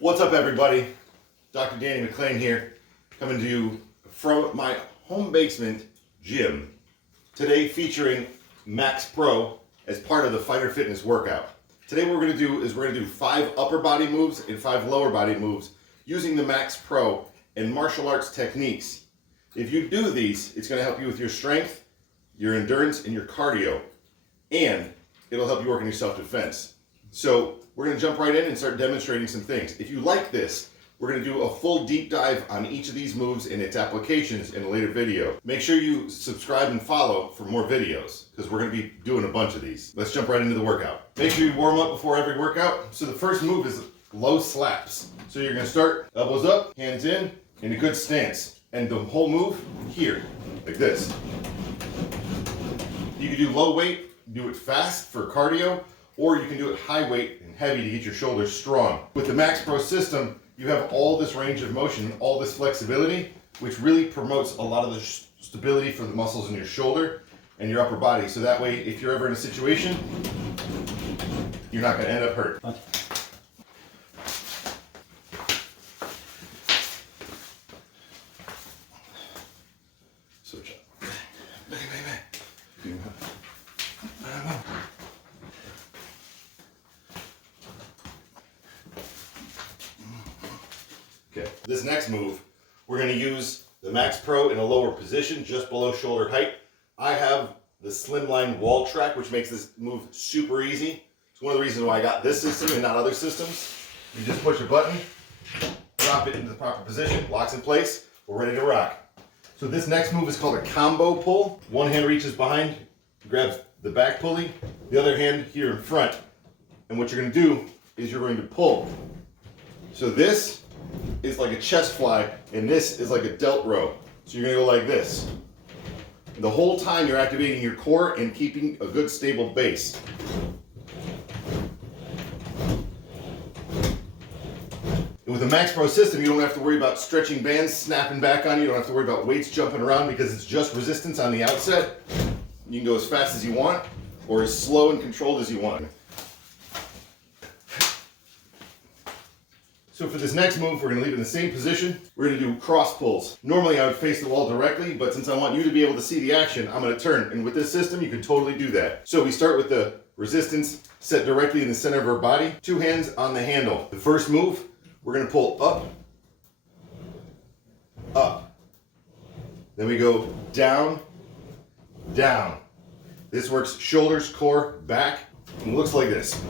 What's up, everybody? Dr. Danny McLean here, coming to you from my home basement gym. Today featuring Max Pro as part of the Fighter Fitness workout. Today what we're going to do 5 upper body moves and 5 lower body moves using the Max Pro and martial arts techniques. If you do these, it's going to help you with your strength, your endurance, and your cardio. And it'll help you work on your self-defense. So we're going to jump right in and start demonstrating some things. If you like this, we're going to do a full deep dive on each of these moves and its applications in a later video. Make sure you subscribe and follow for more videos because we're going to be doing a bunch of these. Let's jump right into the workout. Make sure you warm up before every workout. So the first move is low slaps. So you're going to start elbows up, hands in a good stance. And the whole move here, like this. You can do low weight, do it fast for cardio, or you can do it high weight and heavy to get your shoulders strong. With the Max Pro system, you have all this range of motion, all this flexibility, which really promotes a lot of the stability for the muscles in your shoulder and your upper body. So that way, if you're ever in a situation, you're not going to end up hurt. Switch up. Okay, this next move, we're going to use the Max Pro in a lower position, just below shoulder height. I have the Slimline wall track, which makes this move super easy. It's one of the reasons why I got this system and not other systems. You just push a button, drop it into the proper position, locks in place, we're ready to rock. So this next move is called a combo pull. One hand reaches behind, grabs the back pulley, the other hand here in front. And what you're going to do is you're going to pull. So this is like a chest fly, and this is like a delt row. So you're going to go like this. And the whole time you're activating your core and keeping a good stable base. And with the Max Pro system, you don't have to worry about stretching bands snapping back on you. You don't have to worry about weights jumping around because it's just resistance on the outset. You can go as fast as you want or as slow and controlled as you want. So for this next move, we're going to leave it in the same position. We're going to do cross pulls. Normally I would face the wall directly, but since I want you to be able to see the action, I'm going to turn. And with this system, you can totally do that. So we start with the resistance set directly in the center of our body. 2 hands on the handle. The first move, we're going to pull up, up. Then we go down, down. This works shoulders, core, back, and it looks like this.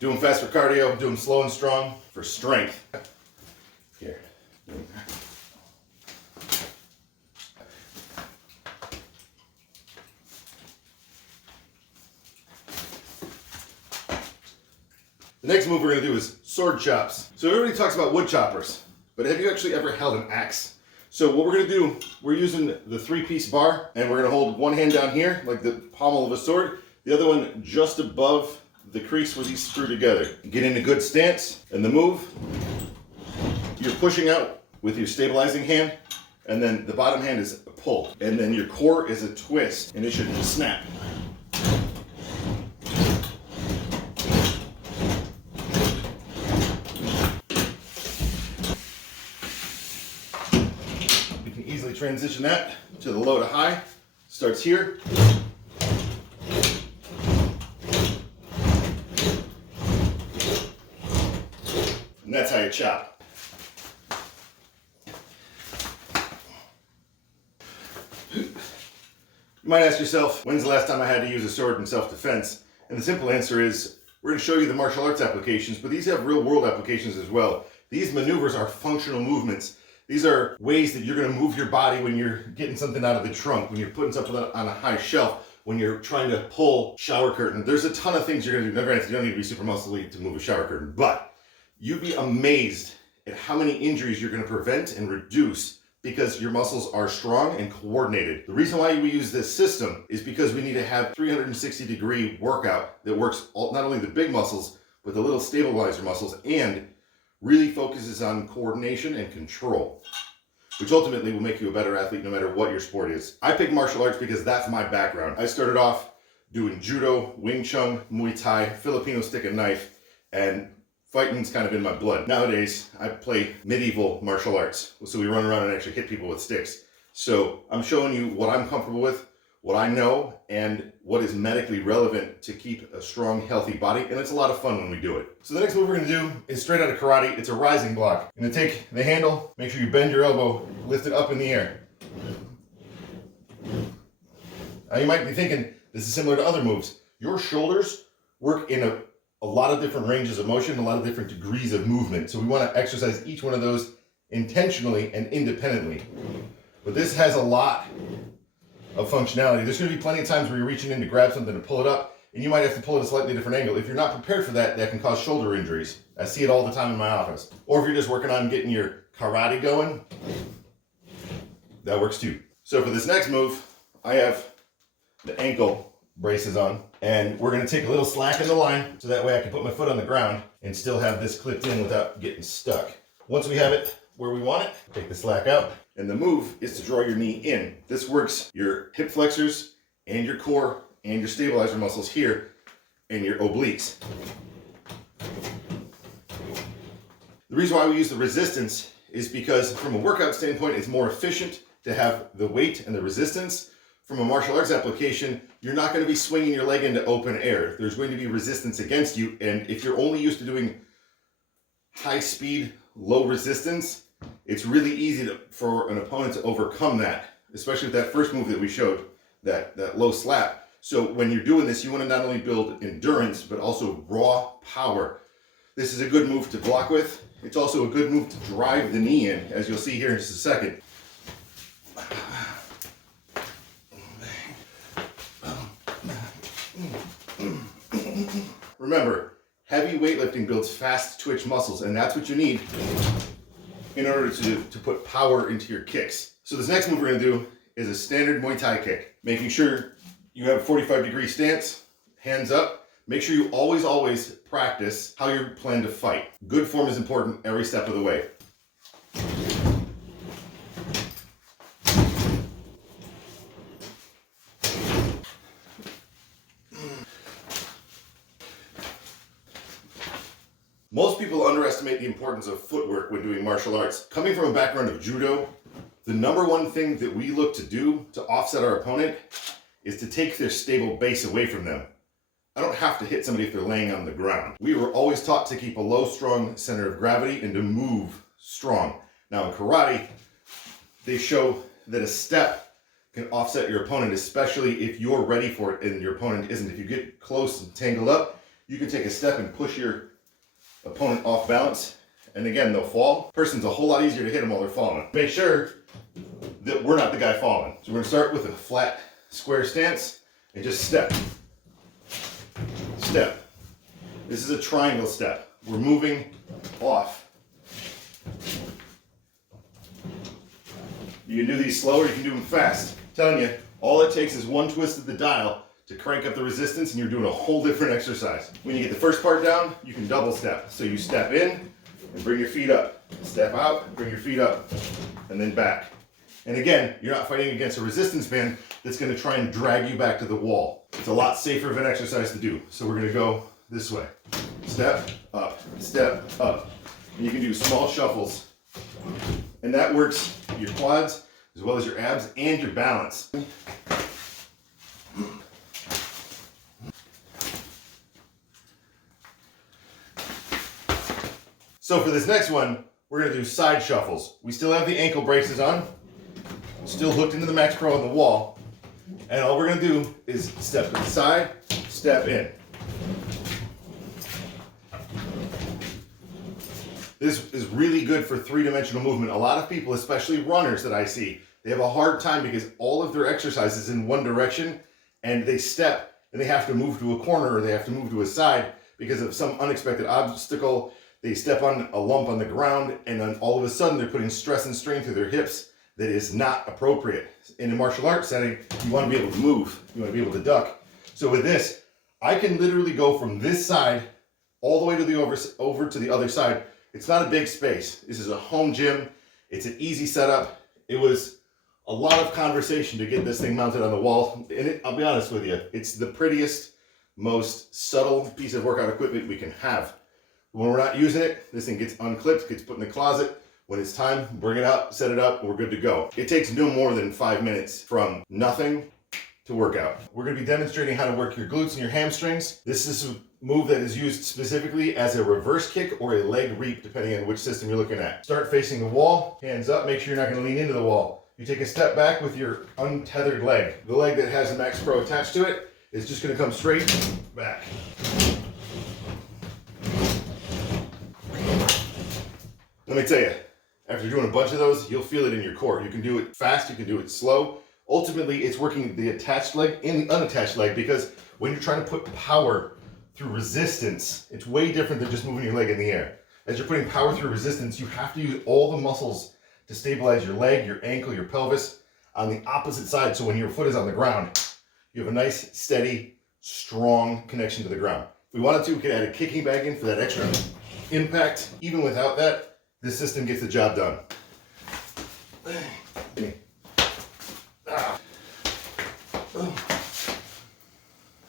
Do them fast for cardio, do them slow and strong for strength. Here. The next move we're going to do is sword chops. So everybody talks about wood choppers, but have you actually ever held an axe? So what we're going to do, we're using the 3-piece bar, and we're going to hold one hand down here, like the pommel of a sword, the other one just above the crease where these screw together. Get in a good stance, and the move, you're pushing out with your stabilizing hand, and then the bottom hand is a pull, and then your core is a twist, and it should snap. You can easily transition that to the low to high. Starts here. And that's how you chop. You might ask yourself, when's the last time I had to use a sword in self-defense? And the simple answer is, we're going to show you the martial arts applications, but these have real-world applications as well. These maneuvers are functional movements. These are ways that you're going to move your body when you're getting something out of the trunk, when you're putting something on a high shelf, when you're trying to pull shower curtain. There's a ton of things you're going to do. Now, granted, you don't need to be super muscly to move a shower curtain, but you'd be amazed at how many injuries you're going to prevent and reduce because your muscles are strong and coordinated. The reason why we use this system is because we need to have 360-degree workout that works not only the big muscles, but the little stabilizer muscles, and really focuses on coordination and control. which ultimately will make you a better athlete no matter what your sport is. I picked martial arts because that's my background. I started off doing judo, Wing Chun, Muay Thai, Filipino stick and knife, and fighting's kind of in my blood. Nowadays, I play medieval martial arts. So we run around and actually hit people with sticks. So I'm showing you what I'm comfortable with, what I know, and what is medically relevant to keep a strong, healthy body. And it's a lot of fun when we do it. So the next move we're gonna do is straight out of karate. It's a rising block. You're gonna take the handle, make sure you bend your elbow, lift it up in the air. Now you might be thinking, this is similar to other moves. Your shoulders work in a lot of different ranges of motion, a lot of different degrees of movement. So we want to exercise each one of those intentionally and independently. But this has a lot of functionality. There's going to be plenty of times where you're reaching in to grab something to pull it up, and you might have to pull it a slightly different angle. If you're not prepared for that, that can cause shoulder injuries. I see it all the time in my office. Or if you're just working on getting your karate going, that works too. So for this next move, I have the ankle braces on, and we're going to take a little slack in the line so that way I can put my foot on the ground and still have this clipped in without getting stuck. Once we have it where we want it, take the slack out, and the move is to draw your knee in. This works your hip flexors and your core and your stabilizer muscles here and your obliques. The reason why we use the resistance is because from a workout standpoint, it's more efficient to have the weight and the resistance. From a martial arts application, you're not going to be swinging your leg into open air. There's going to be resistance against you, and if you're only used to doing high speed, low resistance, it's really easy for an opponent to overcome that, especially with that first move that we showed, that low slap. So when you're doing this, you want to not only build endurance, but also raw power. This is a good move to block with. It's also a good move to drive the knee in, as you'll see here in just a second. Remember, heavy weightlifting builds fast twitch muscles, and that's what you need in order to put power into your kicks. So this next move we're going to do is a standard Muay Thai kick. Making sure you have a 45-degree stance, hands up. Make sure you always practice how you plan to fight. Good form is important every step of the way. Most people underestimate the importance of footwork when doing martial arts. Coming from a background of judo, the number one thing that we look to do to offset our opponent is to take their stable base away from them. I don't have to hit somebody if they're laying on the ground. We were always taught to keep a low, strong center of gravity and to move strong. Now in karate, they show that a step can offset your opponent, especially if you're ready for it and your opponent isn't. If you get close and tangled up, you can take a step and push your opponent off balance, and again, they'll fall. Person's a whole lot easier to hit them while they're falling. Make sure that we're not the guy falling. So we're gonna start with a flat, square stance and just step. Step. This is a triangle step. We're moving off. You can do these slower, you can do them fast. I'm telling you, all it takes is one twist of the dial to crank up the resistance, and you're doing a whole different exercise. When you get the first part down, you can double step. So you step in and bring your feet up. Step out, bring your feet up, and then back. And again, you're not fighting against a resistance band that's gonna try and drag you back to the wall. It's a lot safer of an exercise to do. So we're gonna go this way. Step up, and you can do small shuffles. And that works your quads, as well as your abs and your balance. So for this next one, we're gonna do side shuffles. We still have the ankle braces on, still hooked into the Max Pro on the wall. And all we're gonna do is step to the side, step in. This is really good for three-dimensional movement. A lot of people, especially runners that I see, they have a hard time because all of their exercise is in one direction, and they step and they have to move to a corner or they have to move to a side because of some unexpected obstacle. They step on a lump on the ground, and then all of a sudden they're putting stress and strain through their hips that is not appropriate. In a martial arts setting, you want to be able to move. You want to be able to duck. So with this, I can literally go from this side all the way to the over to the other side. It's not a big space. This is a home gym. It's an easy setup. It was a lot of conversation to get this thing mounted on the wall. And I'll be honest with you, it's the prettiest, most subtle piece of workout equipment we can have. When we're not using it, this thing gets unclipped, gets put in the closet. When it's time, bring it out, set it up, and we're good to go. It takes no more than 5 minutes from nothing to work out. We're gonna be demonstrating how to work your glutes and your hamstrings. This is a move that is used specifically as a reverse kick or a leg reap, depending on which system you're looking at. Start facing the wall, hands up, make sure you're not gonna lean into the wall. You take a step back with your untethered leg. The leg that has the Max Pro attached to it is just gonna come straight back. Let me tell you, after doing a bunch of those, you'll feel it in your core. You can do it fast, you can do it slow. Ultimately, it's working the attached leg and the unattached leg, because when you're trying to put power through resistance, it's way different than just moving your leg in the air. As you're putting power through resistance, you have to use all the muscles to stabilize your leg, your ankle, your pelvis on the opposite side. So when your foot is on the ground, you have a nice, steady, strong connection to the ground. If we wanted to, we could add a kicking bag in for that extra impact. Even without that, this system gets the job done.